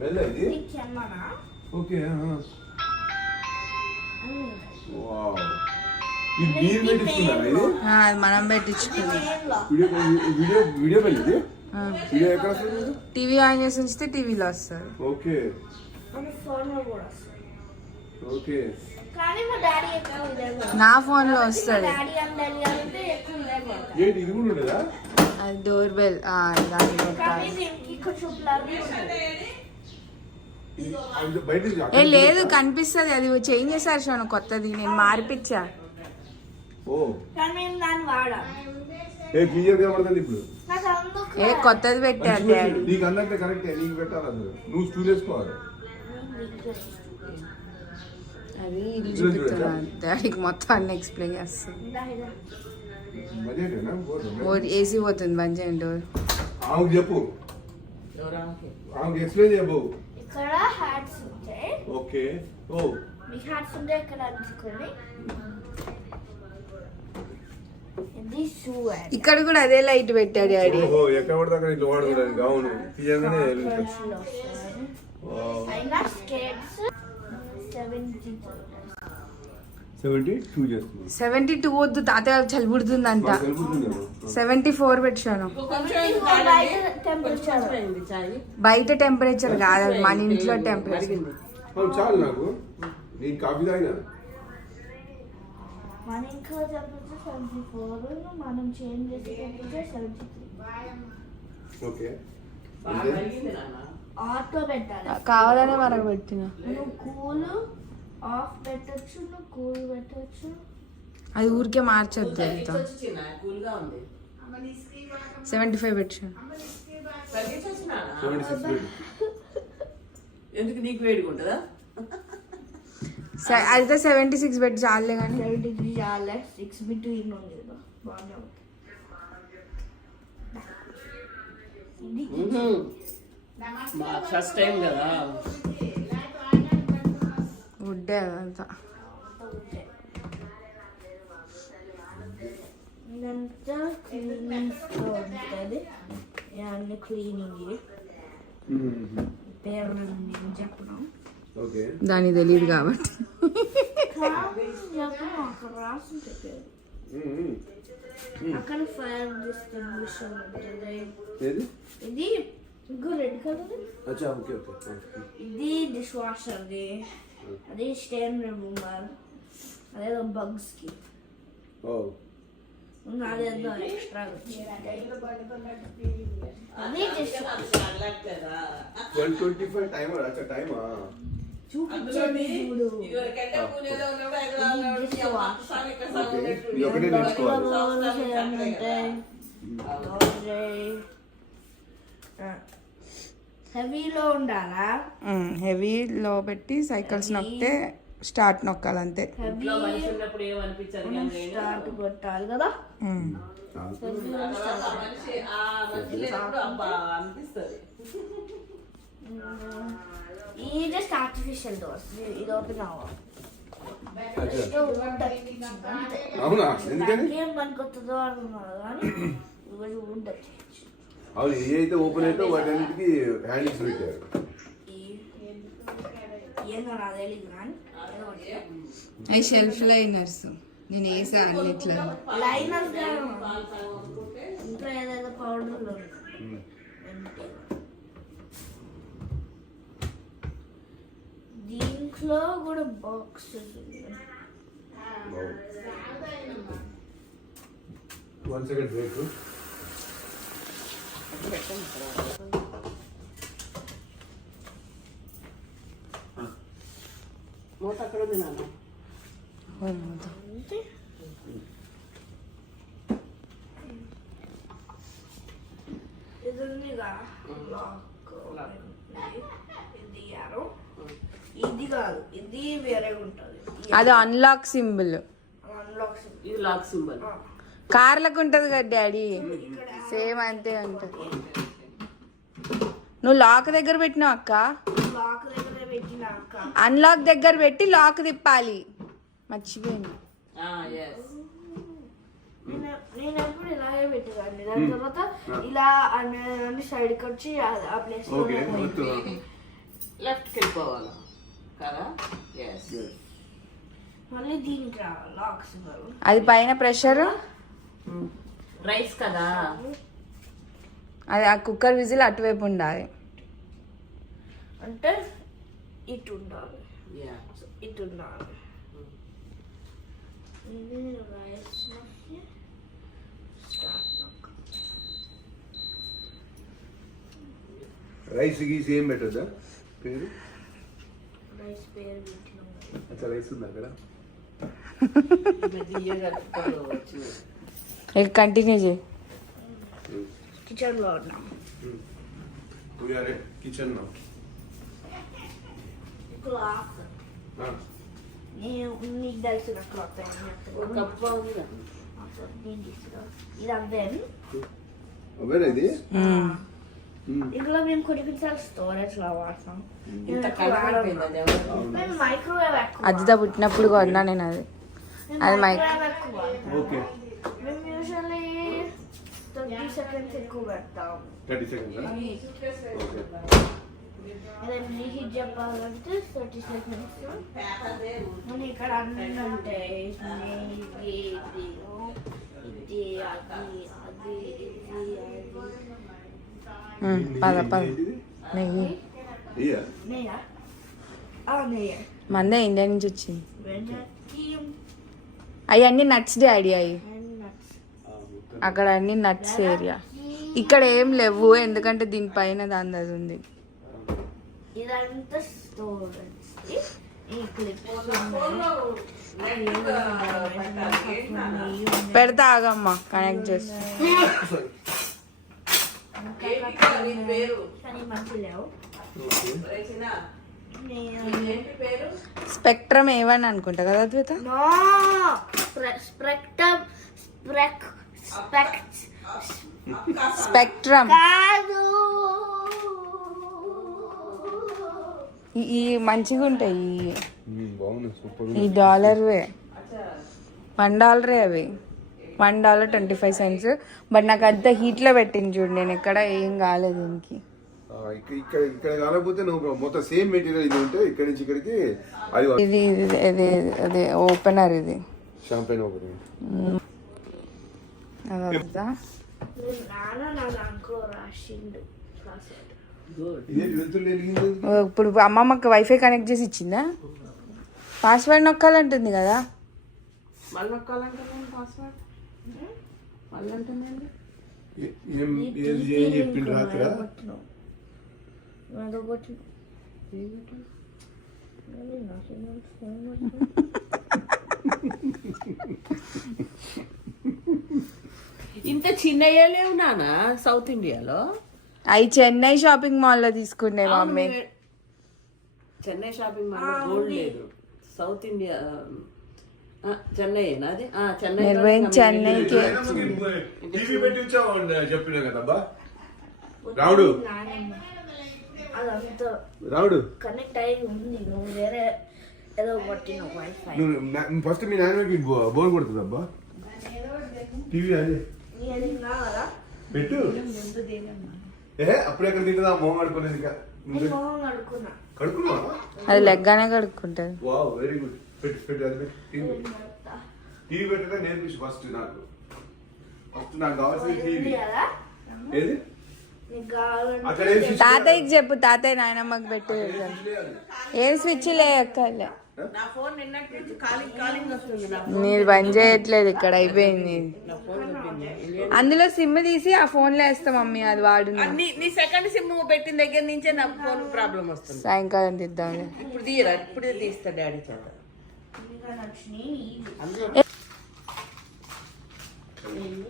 Bell ఇది okay wow ఇది మీరు పెట్టించుకున్నారా ఇది అది మనం పెట్టించుకున్నాం. వీడియో వీడియో బెల్ ఇది వీడియో ఎక్కడ వస్తుంది టీవీ ఆన్ చేసి ఉంచితే టీవీలో వస్తుంది. ఓకే ఓకే నా ఫోన్ లో వస్తుంది. ఏంటి ఇది కూడా ఉండదా అది డోర్ బెల్. దాన్ని కొట్టాలి. ఏ లేదు కనిపిస్తుంది. అది చేంజ్ చేశారు షోను కొత్తది. నేను మార్పిచ్చా. ఓ ఏ క్లియర్ గా పడుతుంది ఇప్పుడు. ఏ కొత్తది పెట్టారు డాడీ. నీకు అందరికీ కరెక్టే. నీకు పెట్టాలి అసలు. నువ్వు స్టూల్ వేసుకోవాలి. అది ఇల్లు చూపిస్తున్నాను డాడీకి మొత్తం అన్ని ఎక్స్ప్లెయిన్ చేస్తాను. ఏసీ పోతుంది బంద్ చేయండి డోర్. ఆమెకు చెప్పు. ఆమెకు ఎక్స్ప్లెయిన్ చెప్పు. ఇక్కడ హ్యాట్స్ ఉంటాయి. ఓకే ఓ మీ హ్యాట్స్ ఉంటాయి ఇక్కడ అనుకోండి. ఇది షూ. ఇక్కడ కూడా అదే లైట్ పెట్టాడు డాడీ. ఓహో ఎక్కడ పడితే అక్కడ ఇట్లా వాడుకోవడానికి. అవును తీయగానే అయినా స్కేట్స్ 72 చేస్తుంది. 72 వద్దు తాతయ్య చలి పుడుతుందంట. 74 పెట్టాను. బయట టెంపరేచర్ కాదు మన ఇంట్లో టెంపరేచర్. చాలు నాకు. నేను కాఫీ తాగినా. మన ఇంట్లో టెంపరేచర్ 74, మనం చేంజ్ చేసే టెంపరేచర్ 73. ఓకే ఆటో పెట్టాలి. కావాలనే మరగ పెట్టినా. నువ్వు కూల్ ఆఫ్ పెట్టచ్చు, నువ్వు కూల్ పెట్టచ్చు. అది ఊరికే మార్చొద్దు. 75 పెట్టాను. ఎందుకు నీకు వేడిగా ఉంటుందా? అయితే 76 పెట్టి చాలే కానీ 73 చాలే. 6 బిట్వీన్ ఉంది కదా బాగానే ఉంది. ఫస్ట్ టైం కదా. వుడ్డే అదంతా. ఇదంతా క్లీనింగ్ ఉంటుంది. అన్ని క్లీనింగ్ పేరు నేను చెప్పడం దానికి తెలియదు కాబట్టి అక్కడ ఫైర్ డిస్ట్రిబ్యూషన్ ఉంటుంది. ఇది రెడ్ కలర్. ఇది డిష్ వాషర్ది. అది స్టెయిన్ రిమూవర్. అదేదో బగ్స్ కి. అదేదో ఎక్స్ట్రా అది డిష్ 125 టైమర్. అచ్చా టైమా చూపించండి చూడు. హెవీలో ఉండాలా? హెవీలో పెట్టి సైకిల్స్ నొక్కితే స్టార్ట్ నొక్కాలి అంతే. స్టార్ట్ కొట్టాలి కదా. ఇది జస్ట్ ఆర్టిఫిషియల్ డోర్స్. ఇది ఓపెన్ అవ్వాలి. అవునా? ఎందుకని ఏం పనికొస్తుందో అనుకున్నాను కానీ వుడ్ వచ్చేయచ్చు. అవును ఏ అయితే ఓపెన్ అయితే వాటన్నిటికి హ్యాండిల్స్ పెట్టారు. ఏందో నాకు తెలియదు కానీ అవి షెల్ఫ్ లైనర్స్. నేను వేసా అన్నిట్లో. లైనర్స్ ఇంట్లో ఏదైతే పౌడర్లు దీంట్లో కూడా బాక్సెస్ ఉన్నాయి. 1 second wait. మూత అక్కడ ఉంది నాన్న. ఇది ఉందిగా లాక్. ఇది యారో. ఇది కాదు, ఇది వేరే ఉంటుంది. అది అన్లాక్ సింబల్. అన్లాక్ ఇది లాక్ సింబల్. కార్లకు ఉంటది కదా డాడీ. సేమ్ అంతే ఉంటది. నువ్వు లాక్ దగ్గర పెట్టినావు అక్క. లాక్ దగ్గర పెట్టిన అక్క. అన్లాక్ దగ్గర పెట్టి లాక్ తిప్పాలి. మర్చిపోయింది. నేను నేను ఎప్పుడు ఇలాగే పెట్టేదాన్ని దాని తర్వాత ఇలా అన్ని సైడ్కి వచ్చి ఆ ప్లేస్ ఓకే లెఫ్ట్కి వెళ్ళిపోవాలి కదా. ఎస్ మళ్ళీ దీనికి రావాలి ఆక్సిజన్. అది పైన ప్రెషర్, రైస్ కదా. అది ఆ కుక్కర్ విజిల్ అటువైపు ఉండాలి. అంటే ఇటు ఉండాలి, యా ఇటు ఉండాలి. ఇది రైస్ స్టార్ట్ నాకు. రైస్ గీసి ఏం పెట్టొద్దా పేరు? రైస్ పేరు వీటిలో అచ్చా రైస్ ఉంది అక్కడ. కంటిన్యూ చేయి. కిచెన్లో ఉన్నాం. కిచెన్ క్లాత్ నీకు తెలిసిన క్లాత్ కప్పు ఉంది కదా. నేను తీసుకురా. ఇది అవ్వేది అవేనా ఇందులో మేము కొన్నిసార్లు స్టోరేజ్ లో వాడతాం. ఇంత కలర్ మేము మైక్రోవేవ్ ఎక్కువ అదిదా పుట్టినప్పుడు కొన్నా నేను అది. అది మైక్రోవేవ్ ఎక్కువ వాడతాం. ఓకే మేము యూజువల్లీ 30 సెకండ్స్ ఎక్కువ పెడతాం. 30 seconds ఏదైనా హీట్ చెప్పాలంటే 30 సెకండ్స్. మన ఇక్కడ అన్నీ ఉంటాయి, ఇది ఇది అది అది ఇది అది. పద పద నెయ్యి. నెయ్యా? నెయ్యి మందే ఇండియా నుంచి వచ్చింది. వెనక్కి అవన్నీ నట్స్ డాడీ అవి. nuts. అక్కడ అన్ని నట్స్ ఏరియా. ఇక్కడ ఏం లేవు ఎందుకంటే దీనిపైన దాని అది ఉంది. ఇదంతా స్టోరేజ్. ఈ క్లిప్స్ పెడతా ఆగమ్మ కనెక్ట్ చేస్తా. కానీ మంచి లేవు. స్పెక్ట్రమ్ ఏవని అనుకుంటా కదా అద్విత. నో స్పెక్ట్రమ్ స్పెక్ట్రమ్ కాదు. ఈ మంచిగా ఉంటాయి. బాగుంది సూపర్. ఈ $1 $1 అవి. $1.25. బట్ నాకు అంత హీట్లో పెట్టింది చూడు, నేను ఎక్కడ ఏం కాలేదు దీనికి. ఇక్కడ ఇక్కడ కాకపోతే నువ్వు మొత్తం సేమ్ మెటీరియల్ ఇది ఉంటే ఇక్కడ నుంచి ఇక్కడికి అది ఇది ఇది అది ఓపెనర్. ఇది షాంపైన్ ఓపెన్. అదంతా నాన్న నా దాంట్లో రాసిండు. ఇప్పుడు అమ్మమ్మకి వైఫై కనెక్ట్ చేసి ఇచ్చిందా? పాస్వర్డ్ నొక్కాలంటుంది కదా. మళ్ళీ నొక్కాలంటే పాస్వర్డ్ మళ్ళీ అంటుందండి. ఏం చెప్పిండు రాత్రి? ఇంత చిన్నయ్యే లేవు నాన్న సౌత్ ఇండియాలో. అవి చెన్నై షాపింగ్ మాల్లో తీసుకునే mummy. Chennai shopping mall gold లేదు. సౌత్ ఇండియా చెన్నై అది చెన్నై. చెన్నైకి టీవీ పెట్టి చెప్పినా కదా రావుడు. అదంతా రావుడు కనెక్ట్ అయ్యి ఉంది. నువ్వు వేరే ఏదో కొట్టిన వైఫై. ఫస్ట్ మీ నాయనకి బోర్ కొడుతుంది అబ్బా టీవీ. అదే కావాలా పెట్టు. అప్పుడు ఎక్కడ తింటుందా? మొహం కడుకోలేదు. అడుకున్నా కడుక్కున్నావా? అది లెగ్గానే కడుక్కుంటది. Wow very good. పెట్టు పెట్టు అది పెట్టు. టీవీ పెట్టగా నేర్పించు ఫస్ట్. నాకు కావాల్సింది టీవీ. ఏది అక్కడ తాతయ్యకి చెప్పు, తాతయ్య నాయనమ్మకి పెట్టి ఏం స్విచ్ లేక్కర్లే. నా ఫోన్ నిన్నటి నుంచి కాలింగ్ వస్తుంది. నీది బంద్ చేయట్లేదు ఇక్కడ, అయిపోయింది. అందులో సిమ్ తీసి ఆ ఫోన్ లో వేస్తా మమ్మీ, అది వాడు. నీ సెకండ్ సిమ్ పెట్టిన దగ్గర నుంచే నా ఫోన్ ప్రాబ్లం వస్తుంది. సాయంకాలం తీద్దాంలే. ఇప్పుడు తీయరా? ఇప్పుడే తీస్తా డాడీ చేత. నేను